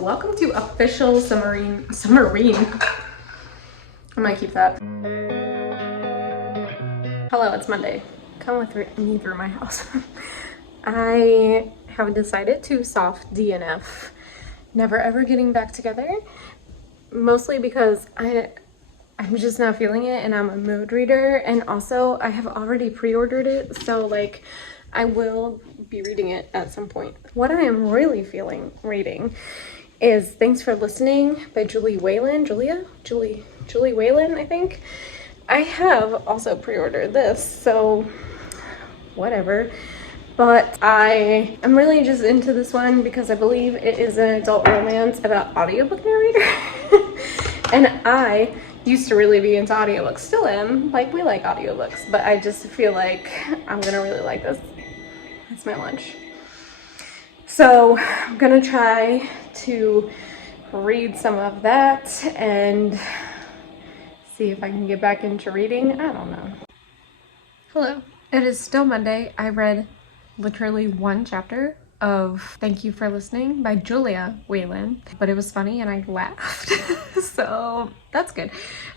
welcome to official Summerween. I might keep that. Hello, it's Monday. Come with me through my house. I have decided to soft DNF. Never ever getting back together. Mostly because I'm just not feeling it and I'm a mood reader, and also I have already pre-ordered it, so like I will be reading it at some point. What I am really feeling reading is Thanks for Listening by Julie Whalen, I think. I have also pre-ordered this, so whatever. But I am really just into this one because I believe it is an adult romance about audiobook narrator. And I used to really be into audiobooks, still am, like we like audiobooks, but I just feel like I'm gonna really like this. That's my lunch. So I'm gonna try to read some of that and see if I can get back into reading. I don't know. Hello, it is still Monday. I read literally one chapter of Thank You for Listening by Julia Whalen, but it was funny and I laughed. So that's good.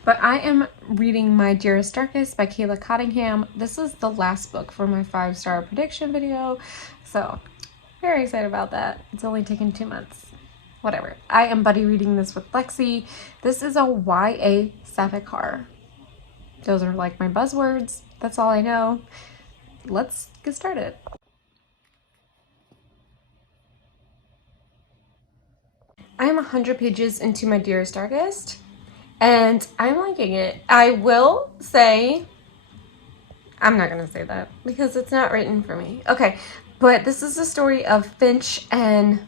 But I am reading My Dearest, Darkest by Kayla Cottingham. This is the last book for my 5-star prediction video, so very excited about that. It's only taken 2 months. Whatever. I am buddy reading this with Lexi. This is a YA sapphic horror. Those are like my buzzwords. That's all I know. Let's get started. I am 100 pages into My Dearest, Darkest, and I'm liking it. I will say, I'm not gonna say that because it's not written for me. Okay, but this is the story of Finch and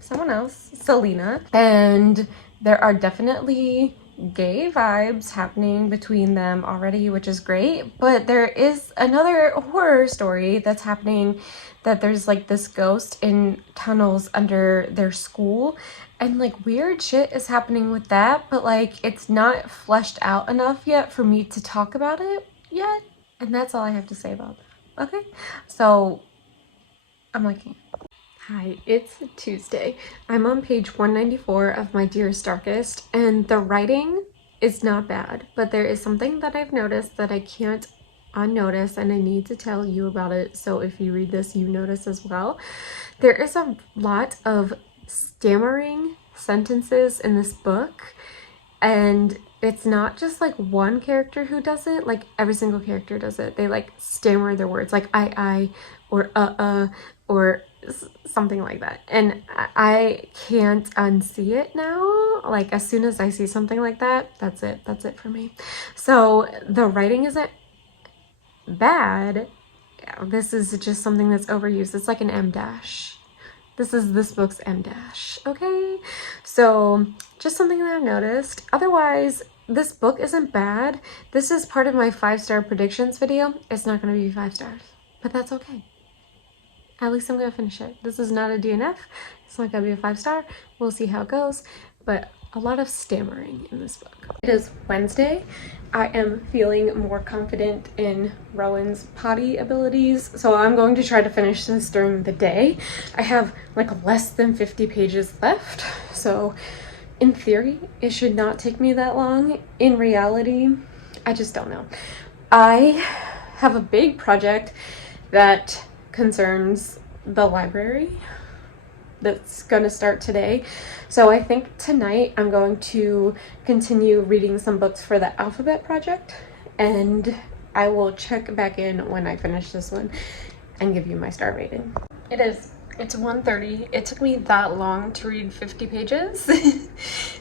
someone else, Selena, and there are definitely gay vibes happening between them already, which is great. But there is another horror story that's happening, that there's like this ghost in tunnels under their school, and like weird shit is happening with that, but like it's not fleshed out enough yet for me to talk about it yet. And that's all I have to say about that. Okay, so I'm liking it. Hi, it's Tuesday. I'm on page 194 of My Dearest, Darkest, and the writing is not bad, but there is something that I've noticed that I can't unnotice, and I need to tell you about it, so if you read this, you notice as well. There is a lot of stammering sentences in this book, and it's not just like one character who does it, like every single character does it. They like stammer their words, like I, or or something like that, and I can't unsee it now. Like as soon as I see something like that, that's it for me. So the writing isn't bad. This is just something that's overused. It's like an M dash. This is this book's M dash. Okay, so just something that I've noticed. Otherwise, this book isn't bad. This is part of my 5-star predictions video. It's not going to be 5 stars, but that's okay. At least I'm going to finish it. This is not a DNF. It's not going to be a 5-star. We'll see how it goes, but a lot of stammering in this book. It is Wednesday. I am feeling more confident in Rowan's potty abilities, so I'm going to try to finish this during the day. I have like less than 50 pages left, so in theory, it should not take me that long. In reality, I just don't know. I have a big project that concerns the library that's gonna start today. So I think tonight I'm going to continue reading some books for the alphabet project, and I will check back in when I finish this one and give you my star rating. It's 1:30. It took me that long to read 50 pages,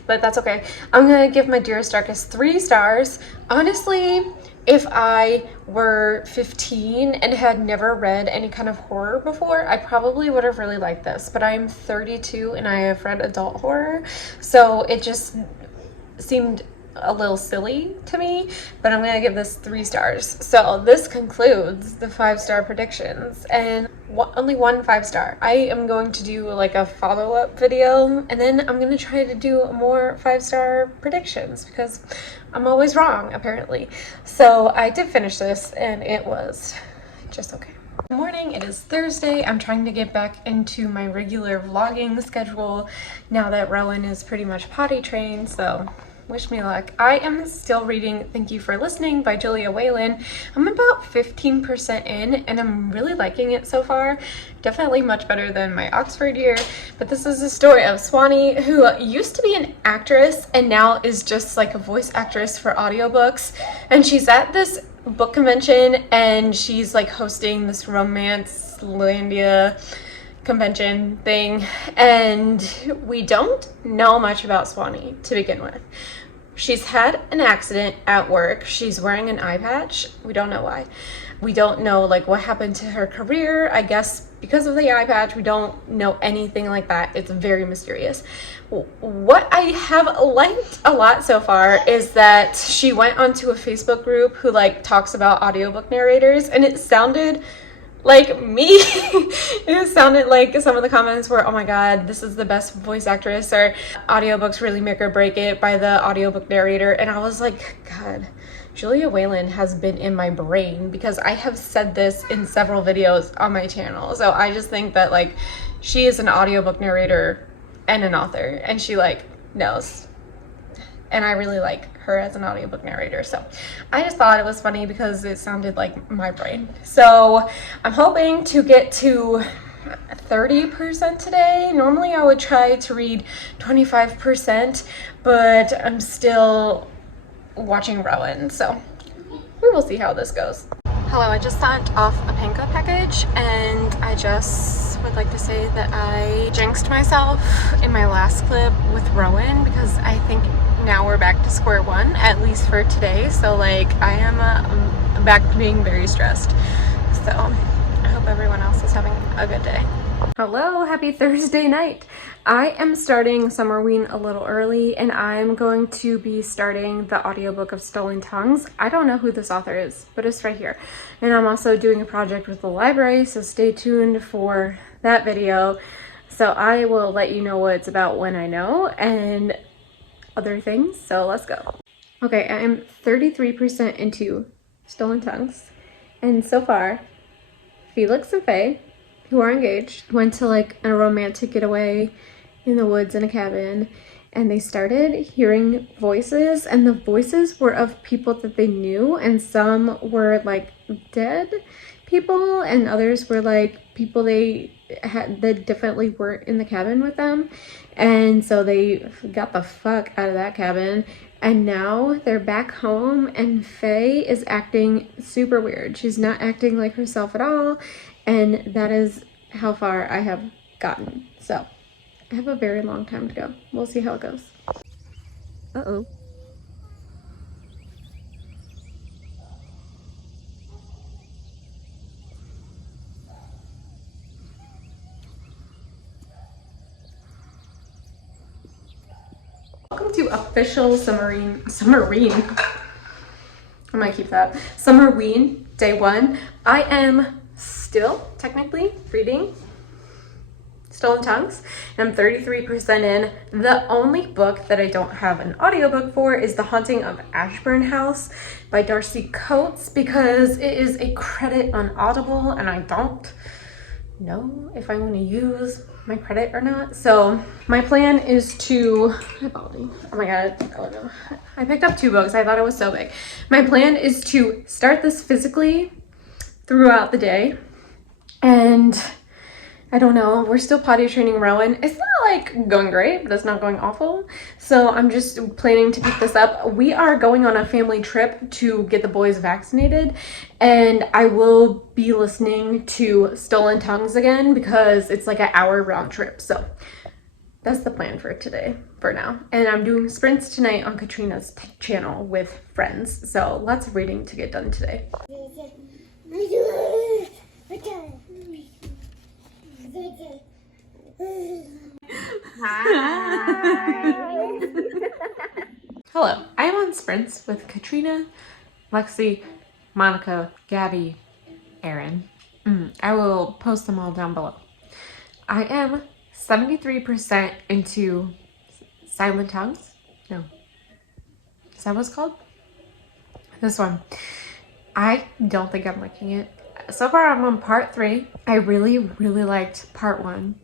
but that's okay. I'm gonna give My Dearest, Darkest 3 stars. Honestly, if I were 15 and had never read any kind of horror before, I probably would have really liked this, but I'm 32 and I have read adult horror, so it just seemed a little silly to me, but I'm gonna give this 3 stars. So this concludes the 5-star predictions, and only one 5-star. I am going to do like a follow-up video, and then I'm gonna try to do more 5-star predictions because I'm always wrong apparently. So I did finish this and it was just okay. Good morning, it is Thursday. I'm trying to get back into my regular vlogging schedule now that Rowan is pretty much potty trained, so wish me luck. I am still reading Thank You for Listening by Julia Whalen. I'm about 15% in and I'm really liking it so far. Definitely much better than my Oxford year, but this is the story of Swanee, who used to be an actress and now is just like a voice actress for audiobooks, and she's at this book convention and she's like hosting this romance landia convention thing, and we don't know much about Swanee to begin with. She's had an accident at work. She's wearing an eye patch. We don't know why. We don't know like what happened to her career. I guess because of the eye patch, we don't know anything like that. It's very mysterious. What I have liked a lot so far is that she went onto a Facebook group who like talks about audiobook narrators, and it sounded like me. It sounded like some of the comments were, oh my god, this is the best voice actress, or audiobooks really make or break it by the audiobook narrator. And I was like, god, Julia Whalen has been in my brain because I have said this in several videos on my channel. So I just think that like she is an audiobook narrator and an author, and she like knows, and I really like her as an audiobook narrator. So I just thought it was funny because it sounded like my brain. So I'm hoping to get to 30% today. Normally I would try to read 25%, but I'm still watching Rowan, so we will see how this goes. Hello, I just sent off a panko package, and I just would like to say that I jinxed myself in my last clip with Rowan because I think now we're back to square one, at least for today. So like I am back to being very stressed. So I hope everyone else is having a good day. Hello, happy Thursday night. I am starting Summerween a little early, and I'm going to be starting the audiobook of Stolen Tongues. I don't know who this author is, but it's right here. And I'm also doing a project with the library, so stay tuned for that video. So I will let you know what it's about when I know, and other things. So let's go. Okay, I am 33% into Stolen Tongues, and so far Felix and Faye, who are engaged, went to like a romantic getaway in the woods in a cabin, and they started hearing voices, and the voices were of people that they knew, and some were like dead people and others were like people they had that definitely weren't in the cabin with them. And so they got the fuck out of that cabin, and now they're back home, and Faye is acting super weird. She's not acting like herself at all, and that is how far I have gotten. So I have a very long time to go. We'll see how it goes. Uh-oh. Welcome to official Summerween. I might keep that. Summerween, day one. I am still technically reading Stolen Tongues, and I'm 33% in. The only book that I don't have an audiobook for is The Haunting of Ashburn House by Darcy Coates, because it is a credit on Audible and I don't know if I want to use my credit or not. So my plan is to, oh my god, oh no, I picked up 2 books. I thought it was so big. My plan is to start this physically throughout the day, and I don't know, we're still potty training Rowan. It's not like going great, but it's not going awful. So I'm just planning to pick this up. We are going on a family trip to get the boys vaccinated, and I will be listening to Stolen Tongues again because it's like an hour round trip. So that's the plan for today, for now. And I'm doing sprints tonight on Katrina's channel with friends. So lots of reading to get done today. Hi. Hello, I am on sprints with Katrina, Lexi, Monica, Gabby, Erin. I will post them all down below. I am 73% into Silent Tongues. No. Is that what it's called? This one. I don't think I'm liking it. so far I'm on part 3. I really liked part 1.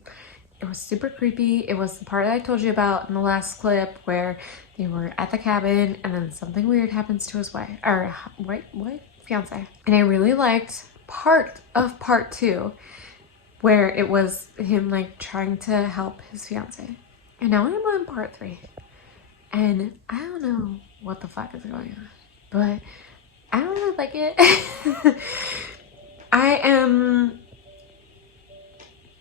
It was super creepy. It was the part that I told you about in the last clip where they were at the cabin and then something weird happens to his wife, or fiance. And I really liked part of part 2 where it was him like trying to help his fiance. And now I'm on part 3 and I don't know what the fuck is going on, but I don't really like it. I am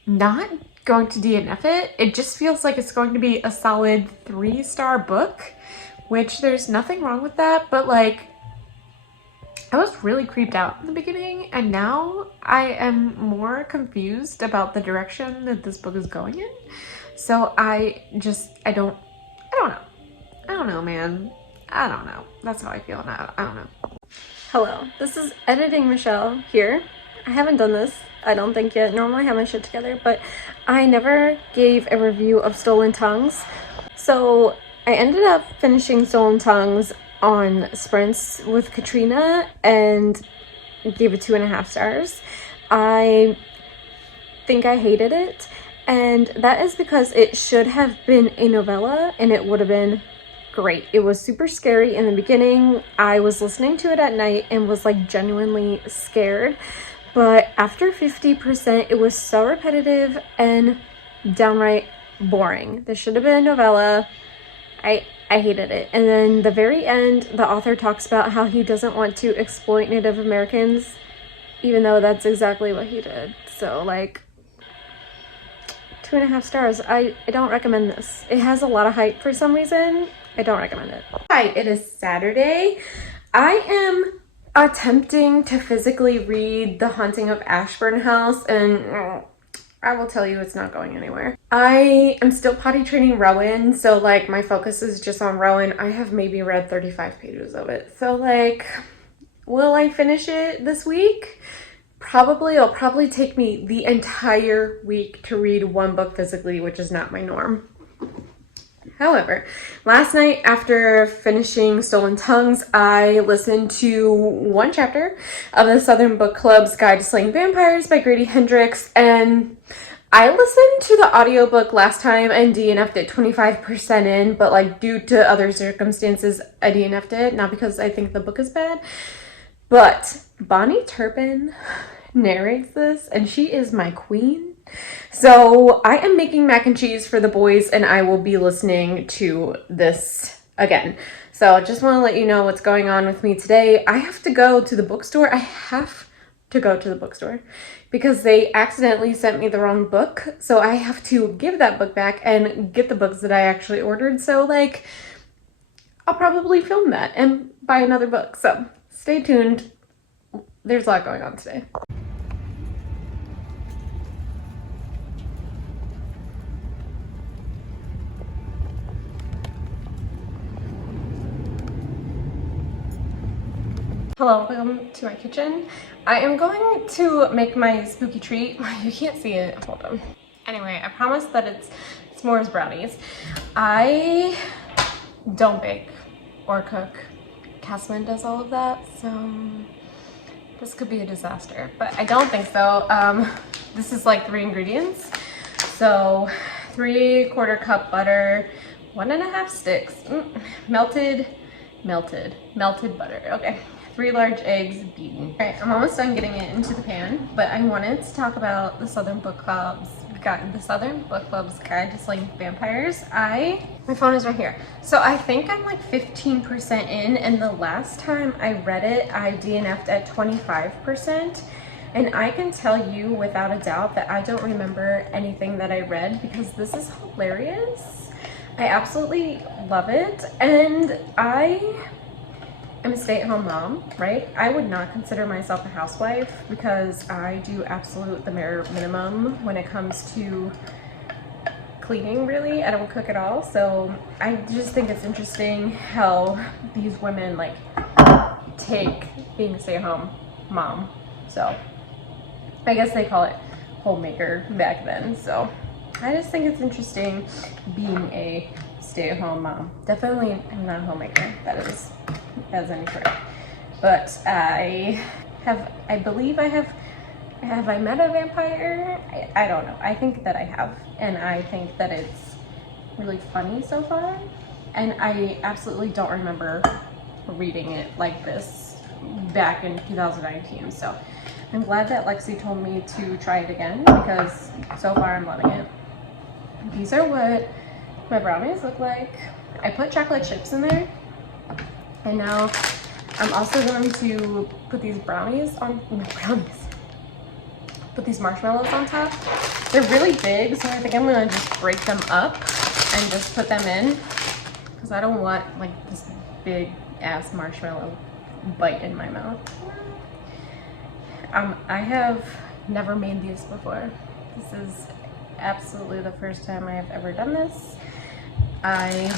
not going to DNF it. It just feels like it's going to be a solid 3-star book, which there's nothing wrong with that, but like I was really creeped out in the beginning and now I am more confused about the direction that this book is going in. So I don't know, man. I don't know. That's how I feel now. I don't know. Hello, this is Editing Michelle here. I haven't done this, I don't think yet. Normally I have my shit together, but I never gave a review of Stolen Tongues. So I ended up finishing Stolen Tongues on sprints with Katrina and gave it 2.5 stars. I think I hated it, and that is because it should have been a novella and it would have been great. It was super scary in the beginning. I was listening to it at night and was like genuinely scared. But after 50%, it was so repetitive and downright boring. This should have been a novella. I hated it. And then the very end, the author talks about how he doesn't want to exploit Native Americans, even though that's exactly what he did. So like 2.5 stars. I don't recommend this. It has a lot of hype for some reason. I don't recommend it. Hi, it is Saturday. I am attempting to physically read The Haunting of Ashburn House, and I will tell you it's not going anywhere. I am still potty training Rowan, so like my focus is just on Rowan. I have maybe read 35 pages of it. So like, will I finish it this week? Probably. It'll probably take me the entire week to read one book physically, which is not my norm. However, last night after finishing Stolen Tongues, I listened to one chapter of the Southern Book Club's Guide to Slaying Vampires by Grady Hendrix, and I listened to the audiobook last time and DNF'd it 25% in, but like due to other circumstances, I DNF'd it, not because I think the book is bad, but Bonnie Turpin narrates this and she is my queen. So I am making mac and cheese for the boys and I will be listening to this again. So I just want to let you know what's going on with me today. I have to go to the bookstore. I have to go to the bookstore because they accidentally sent me the wrong book. So I have to give that book back and get the books that I actually ordered. So like, I'll probably film that and buy another book. So stay tuned. There's a lot going on today. Hello, welcome to my kitchen. I am going to make my spooky treat. You can't see it, hold on. Anyway, I promised that it's s'mores brownies. I don't bake or cook. Casman does all of that, so this could be a disaster, but I don't think so. This is like 3 ingredients. So 3/4 cup butter, 1.5 sticks, melted butter, okay. 3 large eggs beaten. All right, I'm almost done getting it into the pan, but I wanted to talk about the Southern Book Club's Guide to Slaying Vampires. My phone is right here. So I think I'm like 15% in, and the last time I read it, I DNF'd at 25%. And I can tell you without a doubt that I don't remember anything that I read because this is hilarious. I absolutely love it, and I'm a stay-at-home mom, right? I would not consider myself a housewife because I do the bare minimum when it comes to cleaning, really. I don't cook at all. So I just think it's interesting how these women like take being a stay-at-home mom. So I guess they call it homemaker back then. So I just think it's interesting being a stay-at-home mom. Definitely I'm not a homemaker, that is incorrect. But I believe I have Have I met a vampire? I don't know. I think that I have, and I think that it's really funny so far, and I absolutely don't remember reading it like this back in 2019, so I'm glad that Lexi told me to try it again, because so far I'm loving it. These are what my brownies look like. I put chocolate chips in there, and now I'm also going to put these put these marshmallows on top. They're really big, so I think I'm gonna just break them up and just put them in, because I don't want like this big ass marshmallow bite in my mouth. I have never made these before. This is absolutely the first time I have ever done this. I,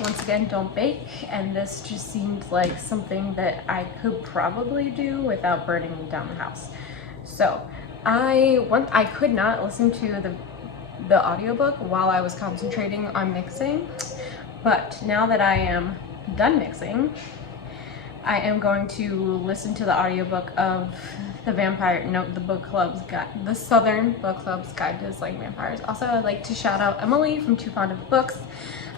once again, don't bake, and this just seemed like something that I could probably do without burning down the house. So I could not listen to the audiobook while I was concentrating on mixing, but now that I am done mixing, I am going to listen to the audiobook of the Southern Book Club's Guide to Slaying Vampires. Also, I'd like to shout out Emily from Too Fond of Books.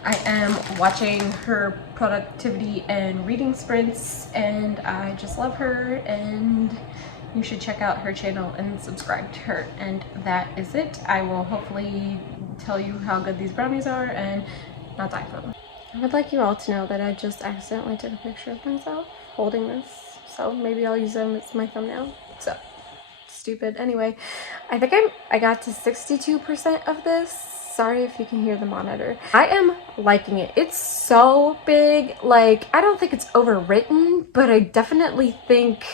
I am watching her productivity and reading sprints, and I just love her, and you should check out her channel and subscribe to her. And that is it. I will hopefully tell you how good these brownies are and not die for them. I would like you all to know that I just accidentally took a picture of myself holding this, so maybe I'll use them as my thumbnail. So stupid. Anyway, I think I got to 62% of this. Sorry if you can hear the monitor. I am liking it. It's so big. Like, I don't think it's overwritten, but I definitely think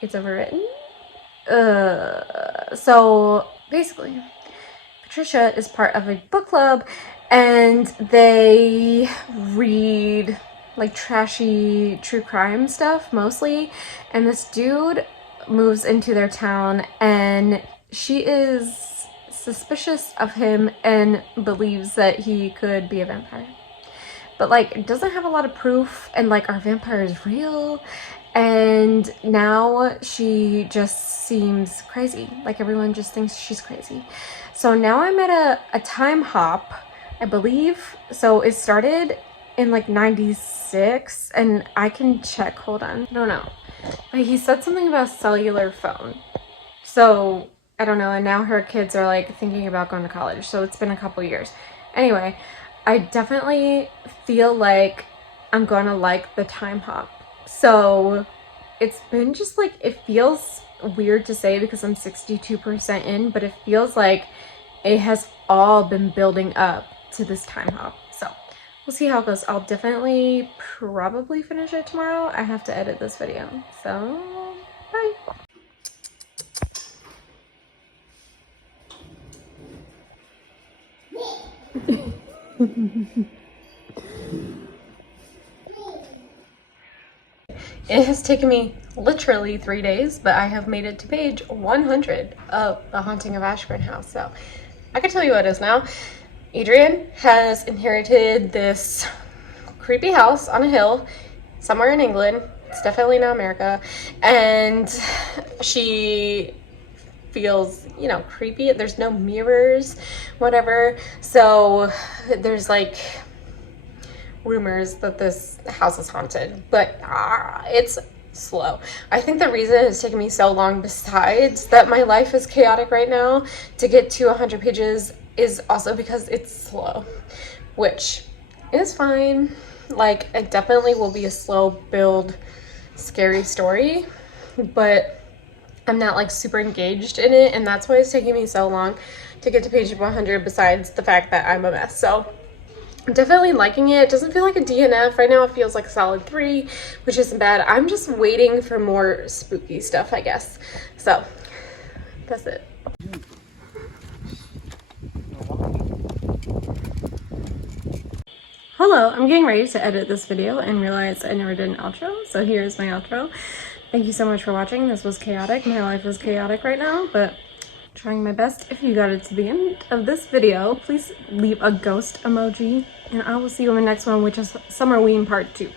it's overwritten. So basically, Patricia is part of a book club, and they read like trashy true crime stuff mostly, and this dude moves into their town, and she is suspicious of him and believes that he could be a vampire, but like doesn't have a lot of proof, and like, are vampires real? And now she just seems crazy. Like, everyone just thinks she's crazy. So now I'm at a time hop, I believe. So it started in like 96, and I can check, hold on, I don't know. But he said something about a cellular phone. So I don't know, and now her kids are like thinking about going to college. So it's been a couple years. Anyway, I definitely feel like I'm gonna like the time hop. So it's been just like, it feels weird to say because I'm 62% in, but it feels like it has all been building up to this time hop. So we'll see how it goes. I'll definitely probably finish it tomorrow. I have to edit this video. So bye. It has taken me literally 3 days, but I have made it to page 100 of The Haunting of Ashburn House. So I can tell you what it is now. Adrian has inherited this creepy house on a hill somewhere in England. It's definitely not America. And she feels, you know, creepy. There's no mirrors, whatever. So there's like rumors that this house is haunted, but it's slow. I think the reason it's taken me so long, besides that my life is chaotic right now, to get to 100 pages is also because it's slow, which is fine. Like, it definitely will be a slow build, scary story, but I'm not like super engaged in it, and that's why it's taking me so long to get to page 100, besides the fact that I'm a mess. So I'm definitely liking it. It doesn't feel like a DNF. Right now it feels like a solid 3, which isn't bad. I'm just waiting for more spooky stuff, I guess. So that's it. Hello, I'm getting ready to edit this video and realized I never did an outro, so here's my outro. Thank you so much for watching. This was chaotic. My life is chaotic right now, but trying my best. If you got it to the end of this video, please leave a ghost emoji, and I will see you in the next one, which is Summerween Part 2.